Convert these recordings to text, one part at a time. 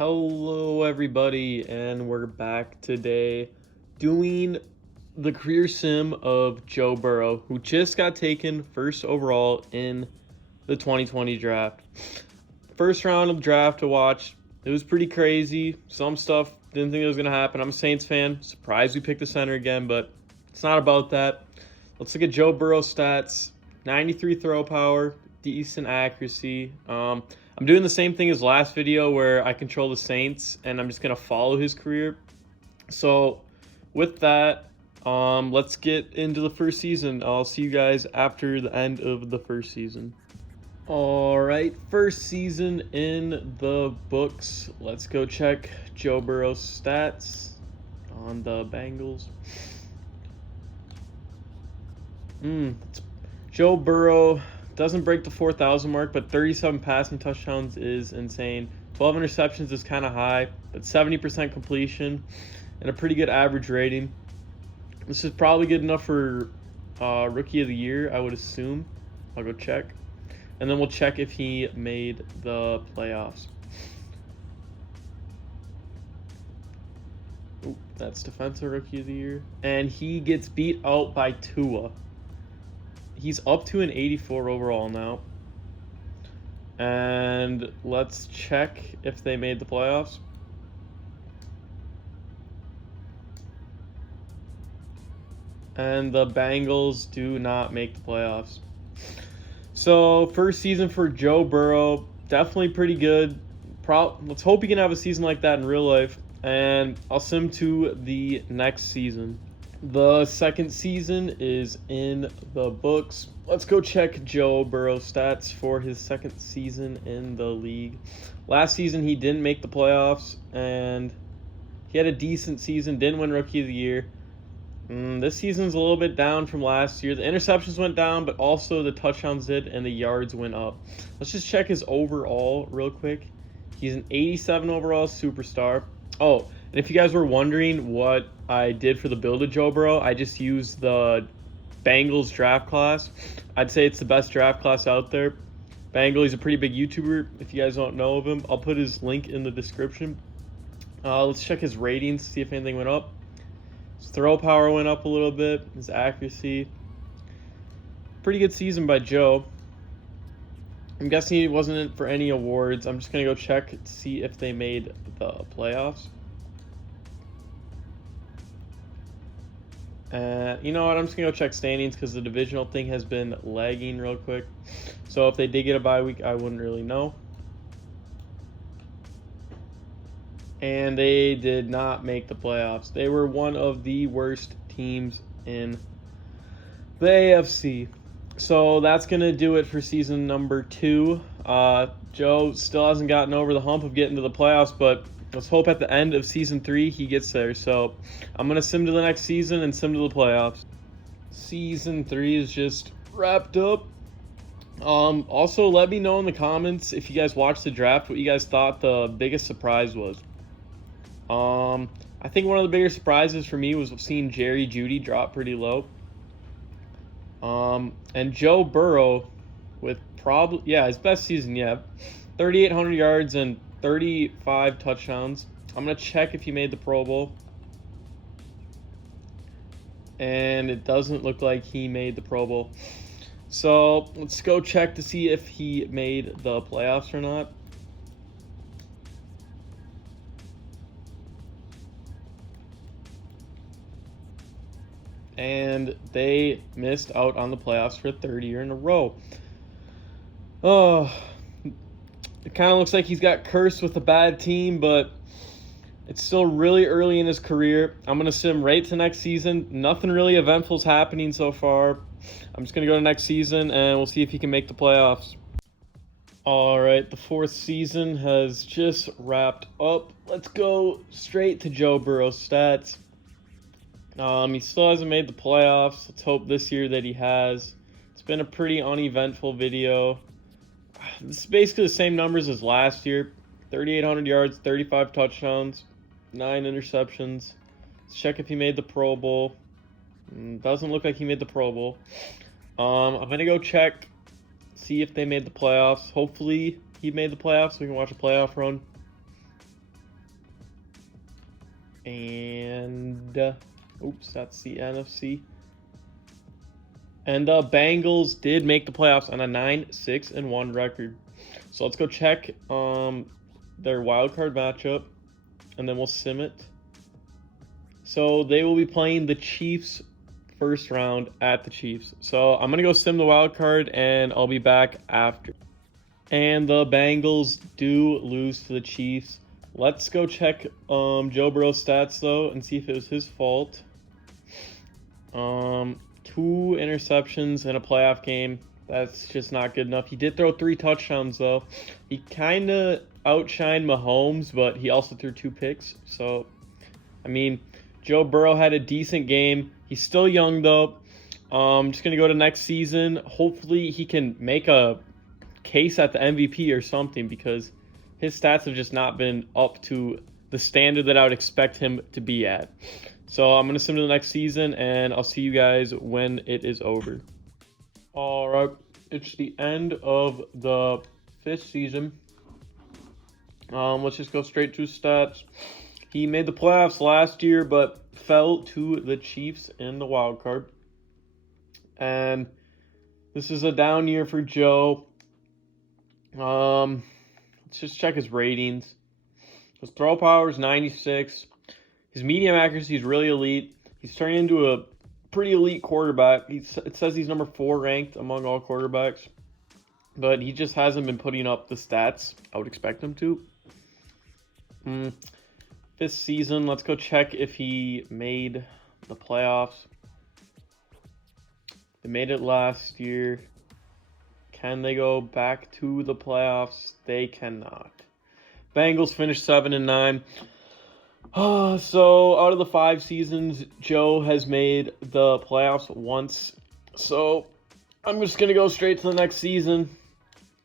Hello, everybody, and we're back today doing the career sim of Joe Burrow, who just got taken first overall in the 2020 draft. First round of draft to watch. It was pretty crazy. Some stuff didn't think it was going to happen. I'm a Saints fan. Surprised we picked the center again, but it's not about that. Let's look at Joe Burrow's stats. 93 throw power, decent accuracy. I'm doing the same thing as last video where I control the Saints and I'm just going to follow his career. So with that, let's get into the first season. I'll see you guys after the end of the first season. All right, first season in the books. Let's go check Joe Burrow's stats on the Bengals. Joe Burrow doesn't break the 4,000 mark, but 37 passing touchdowns is insane. 12 interceptions is kind of high, but 70% completion and a pretty good average rating. This is probably good enough for Rookie of the Year, I would assume. I'll go check. And then we'll check if he made the playoffs. Ooh, that's Defensive Rookie of the Year. And he gets beat out by Tua. He's up to an 84 overall now. And let's check if they made the playoffs. And the Bengals do not make the playoffs. So, first season for Joe Burrow, definitely pretty good. Let's hope he can have a season like that in real life. And I'll sim to the next season. The second season is in the books. Let's go check Joe Burrow's stats for his second season in the league. Last season, he didn't make the playoffs, and he had a decent season, didn't win Rookie of the Year. This season's a little bit down from last year. The interceptions went down, but also the touchdowns did, and the yards went up. Let's just check his overall real quick. He's an 87 overall superstar. Oh, and if you guys were wondering what I did for the build of Joe Burrow, I just used the Bengals draft class. I'd say it's the best draft class out there. Bengal, he's a pretty big YouTuber. If you guys don't know of him, I'll put his link in the description. Let's check his ratings, see if anything went up. His throw power went up a little bit. His accuracy. Pretty good season by Joe. I'm guessing he wasn't in for any awards. I'm just going to go check to see if they made the playoffs. You know what? I'm just going to go check standings because the divisional thing has been lagging real quick. So if they did get a bye week, I wouldn't really know. And they did not make the playoffs. They were one of the worst teams in the AFC. So that's going to do it for season number 2. Joe still hasn't gotten over the hump of getting to the playoffs, but let's hope at the end of season 3 he gets there. So I'm going to sim to the next season and sim to the playoffs. Season 3 is just wrapped up. Also, let me know in the comments if you guys watched the draft what you guys thought the biggest surprise was. I think one of the bigger surprises for me was seeing Jerry Jeudy drop pretty low. And Joe Burrow with his best season yet. 3,800 yards and 35 touchdowns. I'm going to check if he made the Pro Bowl. And it doesn't look like he made the Pro Bowl. So let's go check to see if he made the playoffs or not. And they missed out on the playoffs for a third year in a row. Oh, it kind of looks like he's got cursed with a bad team, but it's still really early in his career. I'm going to sim right to next season. Nothing really eventful is happening so far. I'm just going to go to next season, and we'll see if he can make the playoffs. All right, the fourth season has just wrapped up. Let's go straight to Joe Burrow's stats. He still hasn't made the playoffs. Let's hope this year that he has. It's been a pretty uneventful video. This is basically the same numbers as last year. 3,800 yards, 35 touchdowns, 9 interceptions. Let's check if he made the Pro Bowl. Doesn't look like he made the Pro Bowl. I'm going to go check, see if they made the playoffs. Hopefully he made the playoffs so we can watch a playoff run. And oops, that's the NFC. And the Bengals did make the playoffs on a 9-6-1 record. So let's go check their wild card matchup, and then we'll sim it. So they will be playing the Chiefs first round at the Chiefs. So I'm gonna go sim the wild card, and I'll be back after. And the Bengals do lose to the Chiefs. Let's go check Joe Burrow's stats though and see if it was his fault. 2 interceptions in a playoff game. That's just not good enough. He did throw 3 touchdowns though. He kind of outshined Mahomes, but he also threw 2 picks. So, I mean, Joe Burrow had a decent game. He's still young though. Just gonna go to next season. Hopefully he can make a case at the MVP or something, because his stats have just not been up to the standard that I would expect him to be at. So I'm going to sim to the next season, and I'll see you guys when it is over. All right, it's the end of the 5th season. Let's just go straight to stats. He made the playoffs last year, but fell to the Chiefs in the wild card. And this is a down year for Joe. Let's just check his ratings. His throw power is 96. His medium accuracy is really elite. He's turning into a pretty elite quarterback. It says he's number 4 ranked among all quarterbacks, but he just hasn't been putting up the stats I would expect him to. This season, let's go check if he made the playoffs. They made it last year. Can they go back to the playoffs? They cannot. Bengals finished 7-9. So out of the 5 seasons, Joe has made the playoffs once. So I'm just gonna go straight to the next season.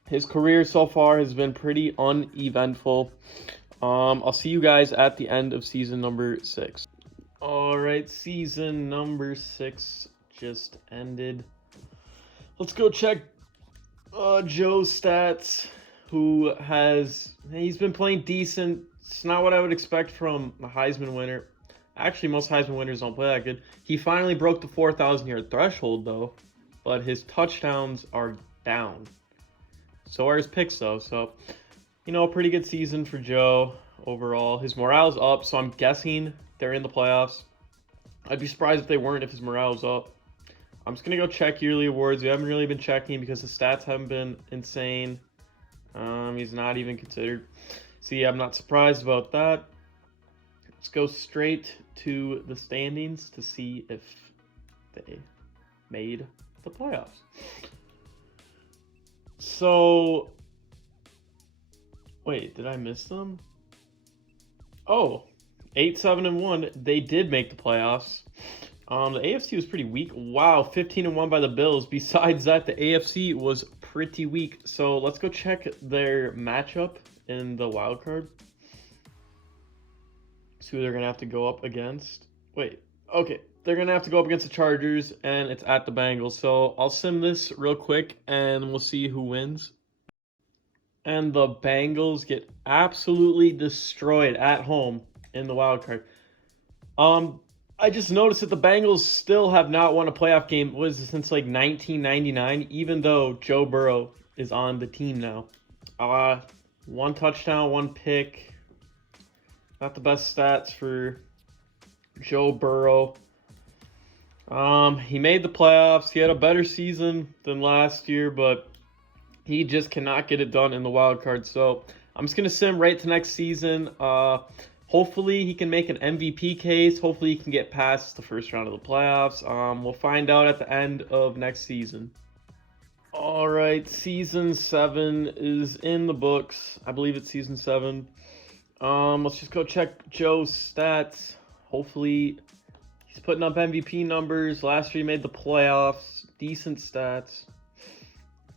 His career so far has been pretty uneventful. I'll see you guys at the end of season number 6. All right, season number 6 just ended. Let's go check Joe's stats. He's been playing decent. It's not what I would expect from a Heisman winner. Actually, most Heisman winners don't play that good. He finally broke the 4,000-yard threshold, though, but his touchdowns are down. So are his picks, though. So, a pretty good season for Joe overall. His morale's up, so I'm guessing they're in the playoffs. I'd be surprised if they weren't if his morale's up. I'm just going to go check yearly awards. We haven't really been checking because the stats haven't been insane. He's not even considered. See, I'm not surprised about that. Let's go straight to the standings to see if they made the playoffs. So, wait, did I miss them? Oh, 8-7-1. They did make the playoffs. The AFC was pretty weak. Wow, 15-1 by the Bills. Besides that, the AFC was pretty weak. So let's go check their matchup in the wild card. See who they're gonna have to go up against. Wait, okay, they're gonna have to go up against the Chargers, and it's at the Bengals. So I'll sim this real quick, and we'll see who wins. And the Bengals get absolutely destroyed at home in the wild card. I just noticed that the Bengals still have not won a playoff game since like 1999, even though Joe Burrow is on the team now. 1 touchdown, 1 pick. Not the best stats for Joe Burrow. He made the playoffs. He had a better season than last year, but he just cannot get it done in the wild card. So I'm just going to sim right to next season. Hopefully he can make an MVP case. Hopefully he can get past the first round of the playoffs. We'll find out at the end of next season. All right, season 7 is in the books. I believe it's season 7. Let's just go check Joe's stats. Hopefully he's putting up MVP numbers. Last year he made the playoffs. Decent stats.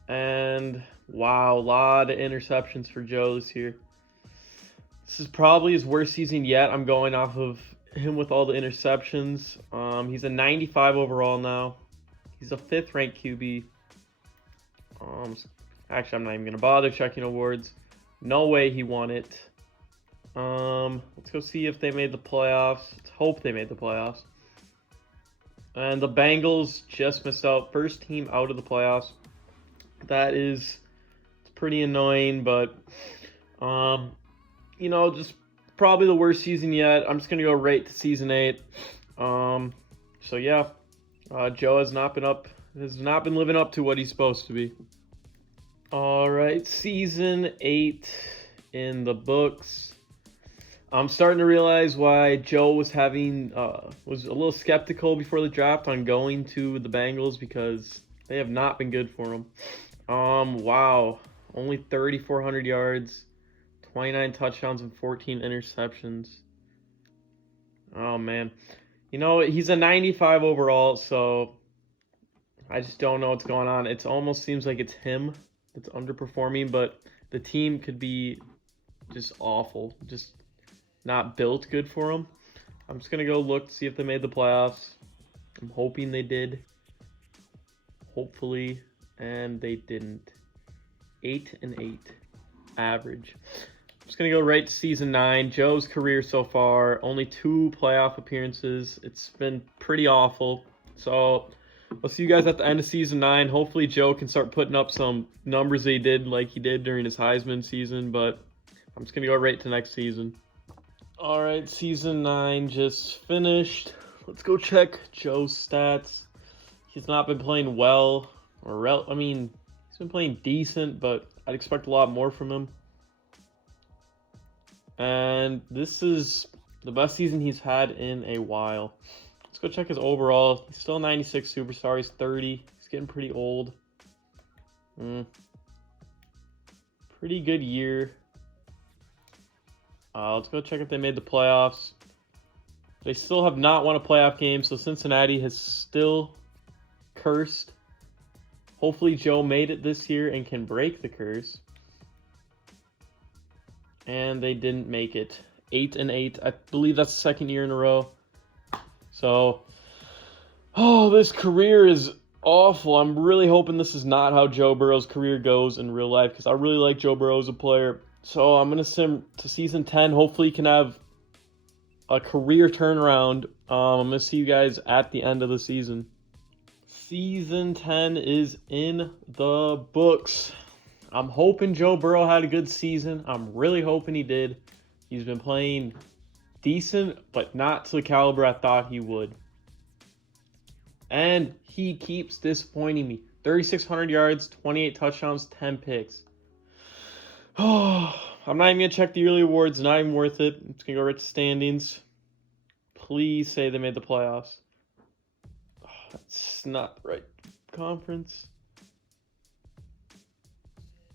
And wow, a lot of interceptions for Joe this year. This is probably his worst season yet. I'm going off of him with all the interceptions. He's a 95 overall now. He's a 5th ranked QB. Actually, I'm not even going to bother checking awards. No way he won it. Let's go see if they made the playoffs. Let's hope they made the playoffs. And the Bengals just missed out. First team out of the playoffs. That is pretty annoying, but just probably the worst season yet. I'm just gonna go right to season 8. So yeah, Joe has not been living up to what he's supposed to be. All right, season 8 in the books. I'm starting to realize why Joe was was a little skeptical before the draft on going to the Bengals, because they have not been good for him. Wow, only 3,400 yards, 29 touchdowns, and 14 interceptions. Oh man, he's a 95 overall, so I just don't know what's going on. It almost seems like it's him that's underperforming, but the team could be just awful, just not built good for him. I'm just gonna go look to see if they made the playoffs. I'm hoping they did. Hopefully, and they didn't. 8-8 average. I'm just gonna go right to season 9. Joe's career so far, only 2 playoff appearances. It's been pretty awful. So I'll see you guys at the end of season 9. Hopefully Joe can start putting up some numbers he did during his Heisman season, but I'm just gonna go right to next season. All right, season 9 just finished. Let's go check Joe's stats. He's not been playing well, he's been playing decent, but I'd expect a lot more from him. And this is the best season he's had in a while. Let's go check his overall. He's still 96 superstar. He's 30. He's getting pretty old. Pretty good year. Let's go check if they made the playoffs. They still have not won a playoff game, so Cincinnati has still cursed. Hopefully Joe made it this year and can break the curse. And they didn't make it. 8-8. I believe that's the second year in a row. So, this career is awful. I'm really hoping this is not how Joe Burrow's career goes in real life, because I really like Joe Burrow as a player. So I'm going to sim to season 10. Hopefully he can have a career turnaround. I'm going to see you guys at the end of the season. Season 10 is in the books. I'm hoping Joe Burrow had a good season. I'm really hoping he did. He's been playing decent, but not to the caliber I thought he would. And he keeps disappointing me. 3,600 yards, 28 touchdowns, 10 picks. Oh, I'm not even going to check the yearly awards. Not even worth it. I'm just going to go right to standings. Please say they made the playoffs. Oh, that's not the right conference.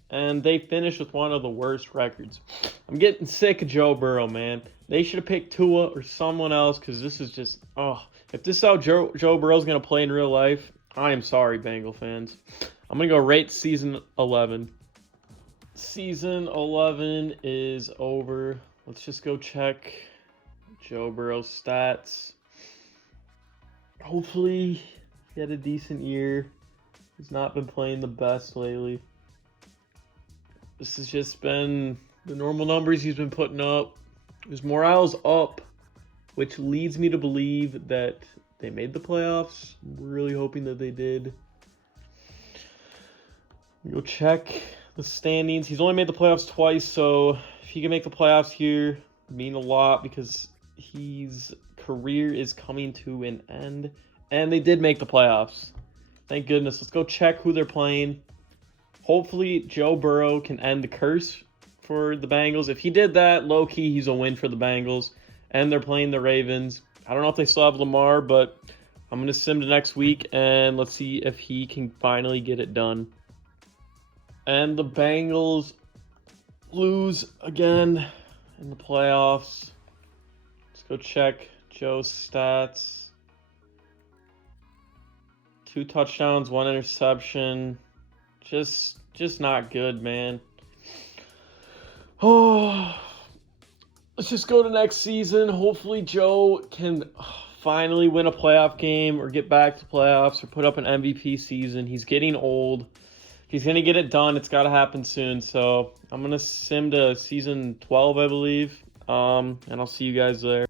And they finished with one of the worst records. I'm getting sick of Joe Burrow, man. They should have picked Tua or someone else, because this is just, if this is how Joe Burrow's going to play in real life, I am sorry, Bengal fans. I'm going to go right to season 11. Season 11 is over. Let's just go check Joe Burrow's stats. Hopefully he had a decent year. He's not been playing the best lately. This has just been the normal numbers he's been putting up. His morale's up, which leads me to believe that they made the playoffs. I'm really hoping that they did. Go check the standings. He's only made the playoffs twice, so if he can make the playoffs here, it would mean a lot, because his career is coming to an end. And they did make the playoffs. Thank goodness. Let's go check who they're playing. Hopefully Joe Burrow can end the curse for the Bengals. If he did that, low-key, he's a win for the Bengals. And they're playing the Ravens. I don't know if they still have Lamar, but I'm going to sim to next week, and let's see if he can finally get it done. And the Bengals lose again in the playoffs. Let's go check Joe's stats. 2 touchdowns, 1 interception. Just not good, man. Oh, let's just go to next season. Hopefully Joe can finally win a playoff game or get back to playoffs or put up an MVP season. He's getting old. He's going to get it done. It's got to happen soon. So I'm going to sim to season 12, I believe. And I'll see you guys there.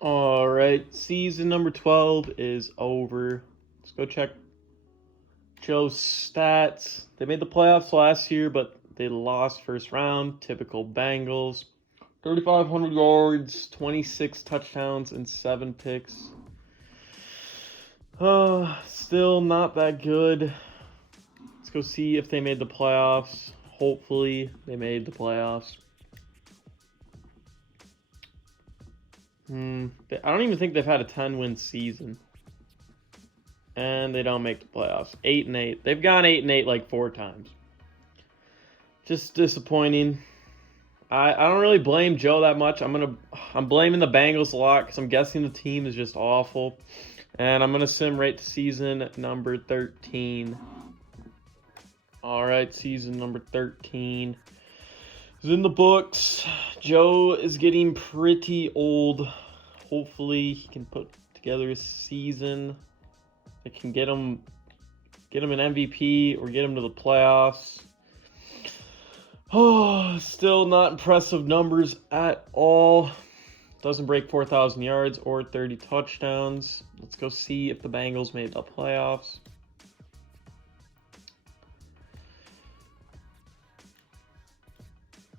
All right, season number 12 is over. Let's go check Joe's stats. They made the playoffs last year, but they lost first round. Typical Bengals. 3,500 yards, 26 touchdowns, and 7 picks. Still not that good. Let's go see if they made the playoffs. Hopefully, they made the playoffs. I don't even think they've had a 10-win season. And they don't make the playoffs. 8-8. They've gone 8-8 like 4 times. Just disappointing. I don't really blame Joe that much. I'm blaming the Bengals a lot because I'm guessing the team is just awful. And I'm gonna sim right to season number 13. All right, season number 13 is in the books. Joe is getting pretty old. Hopefully, he can put together a season that can get him an MVP or get him to the playoffs. Oh, still not impressive numbers at all. Doesn't break 4,000 yards or 30 touchdowns. Let's go see if the Bengals made the playoffs.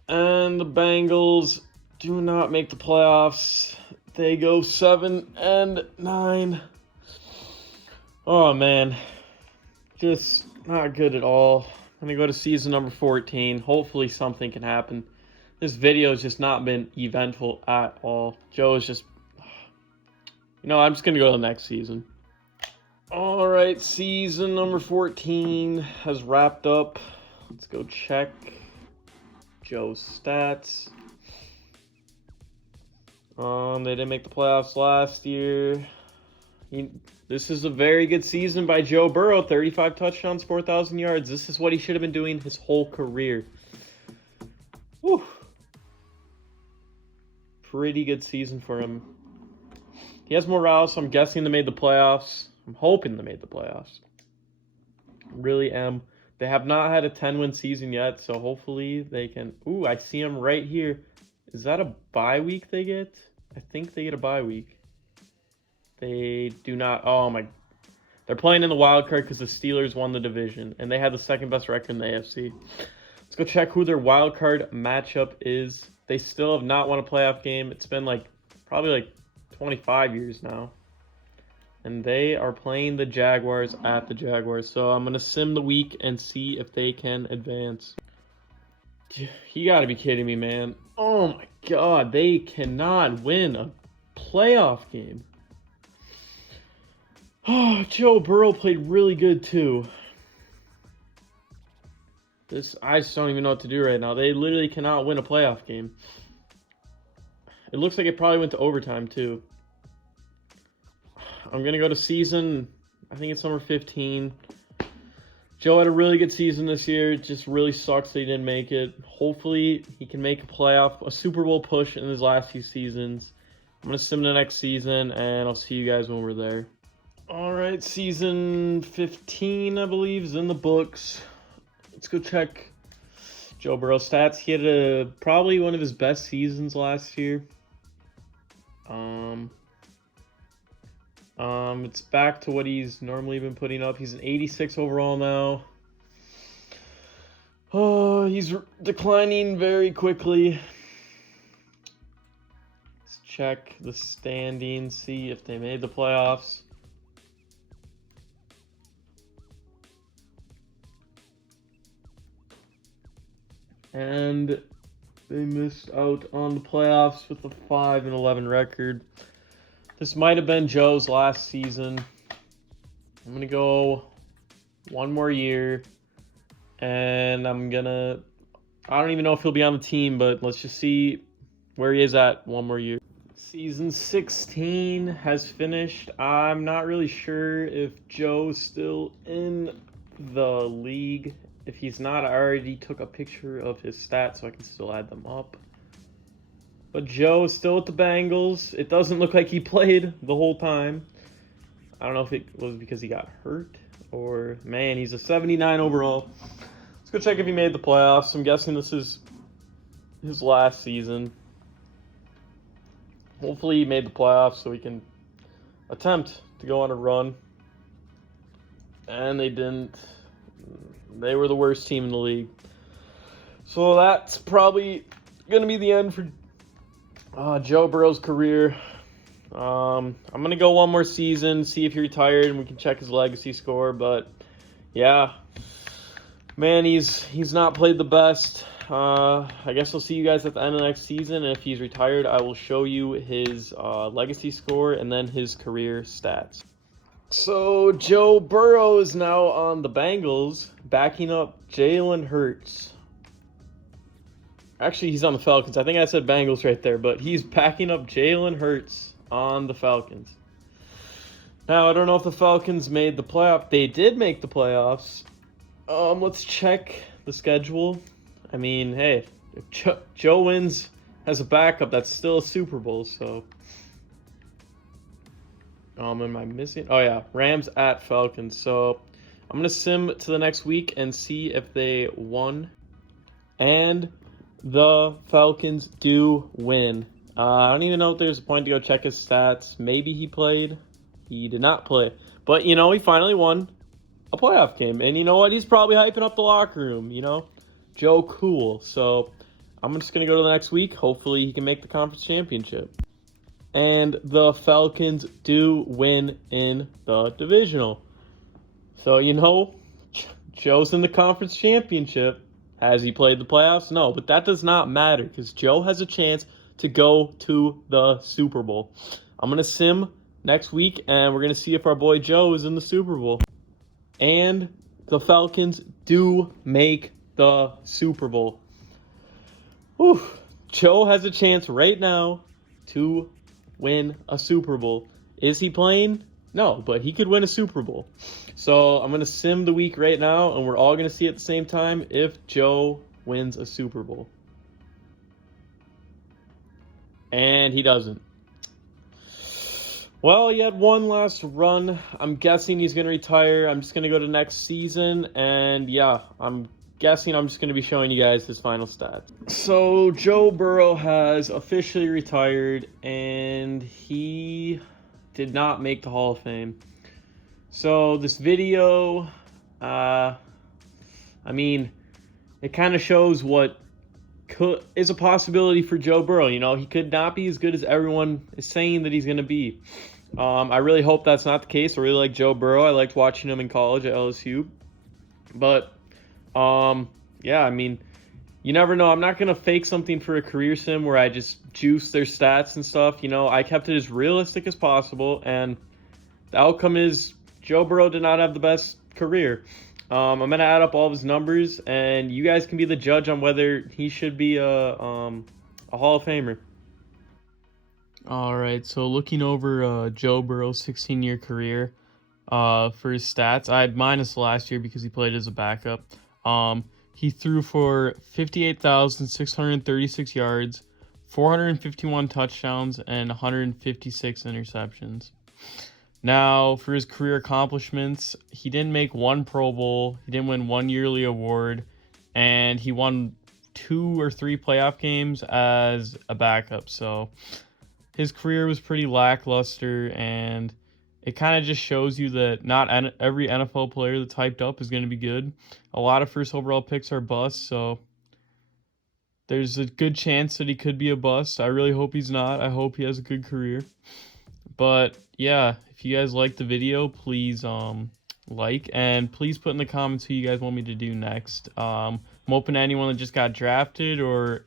And the Bengals do not make the playoffs. They go 7-9. Oh, man. Just not good at all. I'm going to go to season number 14. Hopefully something can happen. This video has just not been eventful at all. Joe is just... I'm just going to go to the next season. All right, season number 14 has wrapped up. Let's go check Joe's stats. They didn't make the playoffs last year. This is a very good season by Joe Burrow. 35 touchdowns, 4,000 yards. This is what he should have been doing his whole career. Whew. Pretty good season for him. He has morale, so I'm guessing they made the playoffs. I'm hoping they made the playoffs. Really am. They have not had a 10-win season yet, so hopefully they can... Ooh, I see them right here. Is that a bye week they get? I think they get a bye week. They do not... Oh, my... They're playing in the wild card because the Steelers won the division, and they had the second best record in the AFC. Let's go check who their wild card matchup is. They still have not won a playoff game. It's been probably 25 years now. And they are playing the Jaguars at the Jaguars. So I'm going to sim the week and see if they can advance. You got to be kidding me, man. Oh my God. They cannot win a playoff game. Oh, Joe Burrow played really good too. I just don't even know what to do right now. They literally cannot win a playoff game. It looks like it probably went to overtime too. I'm going to go to season, I think it's number 15. Joe had a really good season this year. It just really sucks that he didn't make it. Hopefully, he can make a Super Bowl push in his last few seasons. I'm going to sim the next season, and I'll see you guys when we're there. All right, season 15, I believe, is in the books. Let's go check Joe Burrow's stats. He had probably one of his best seasons last year. It's back to what he's normally been putting up. He's an 86 overall now. Oh, he's declining very quickly. Let's check the standings, see if they made the playoffs. And they missed out on the playoffs with a 5-11 record. This might have been Joe's last season. I'm going to go one more year. And I don't even know if he'll be on the team, but let's just see where he is at one more year. Season 16 has finished. I'm not really sure if Joe's still in the league. If he's not, I already took a picture of his stats so I can still add them up. But Joe is still at the Bengals. It doesn't look like he played the whole time. I don't know if it was because he got hurt or... Man, he's a 79 overall. Let's go check if he made the playoffs. I'm guessing this is his last season. Hopefully he made the playoffs so he can attempt to go on a run. And they didn't. They were the worst team in the league. So that's probably going to be the end for Joe Burrow's career. I'm going to go one more season, see if he retired, and we can check his legacy score. But, yeah, man, he's not played the best. I guess I'll see you guys at the end of the next season. And if he's retired, I will show you his legacy score and then his career stats. So Joe Burrow is now on the Bengals, backing up Jalen Hurts. Actually, he's on the Falcons. I think I said Bengals right there, but he's backing up Jalen Hurts on the Falcons. Now, I don't know if the Falcons made the playoff. They did make the playoffs. Let's check the schedule. I mean, hey, if Joe wins as a backup, that's still a Super Bowl, so... am I missing? Oh, yeah. Rams at Falcons. So, I'm going to sim to the next week and see if they won. And the Falcons do win. I don't even know if there's a point to go check his stats. Maybe he played. He did not play. But, he finally won a playoff game. And you know what? He's probably hyping up the locker room, Joe Cool. So, I'm just going to go to the next week. Hopefully, he can make the conference championship. And the Falcons do win in the divisional. So, Joe's in the conference championship. Has he played the playoffs? No, but that does not matter because Joe has a chance to go to the Super Bowl. I'm going to sim next week, and we're going to see if our boy Joe is in the Super Bowl. And the Falcons do make the Super Bowl. Whew. Joe has a chance right now to win a Super Bowl. Is he playing? No, but he could win a Super Bowl. So I'm going to sim the week right now, and we're all going to see at the same time if Joe wins a Super Bowl. And he doesn't. Well, he had one last run. I'm guessing he's going to retire. I'm just going to go to next season, and yeah, I'm guessing I'm just going to be showing you guys his final stats. So Joe Burrow has officially retired, and he did not make the Hall of Fame. So this video, it kind of shows what is a possibility for Joe Burrow. He could not be as good as everyone is saying that he's going to be. I really hope that's not the case. I really like Joe Burrow. I liked watching him in college at LSU. But yeah, you never know. I'm not going to fake something for a career sim where I just juice their stats and stuff. I kept it as realistic as possible, and the outcome is Joe Burrow did not have the best career. I'm going to add up all of his numbers, and you guys can be the judge on whether he should be a Hall of Famer. All right, so looking over Joe Burrow's 16-year career for his stats, I had minus last year because he played as a backup. He threw for 58,636 yards, 451 touchdowns, and 156 interceptions. Now, for his career accomplishments, he didn't make one Pro Bowl, he didn't win one yearly award, and he won 2 or 3 playoff games as a backup. So his career was pretty lackluster, and it kind of just shows you that not every NFL player that's hyped up is going to be good. A lot of first overall picks are busts, so there's a good chance that he could be a bust. I really hope he's not. I hope he has a good career. But yeah, if you guys liked the video, please like, and please put in the comments who you guys want me to do next. I'm open to anyone that just got drafted or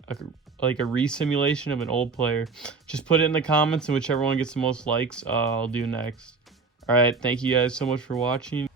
like a re-simulation of an old player. Just put it in the comments, and whichever one gets the most likes, I'll do next. All right, thank you guys so much for watching.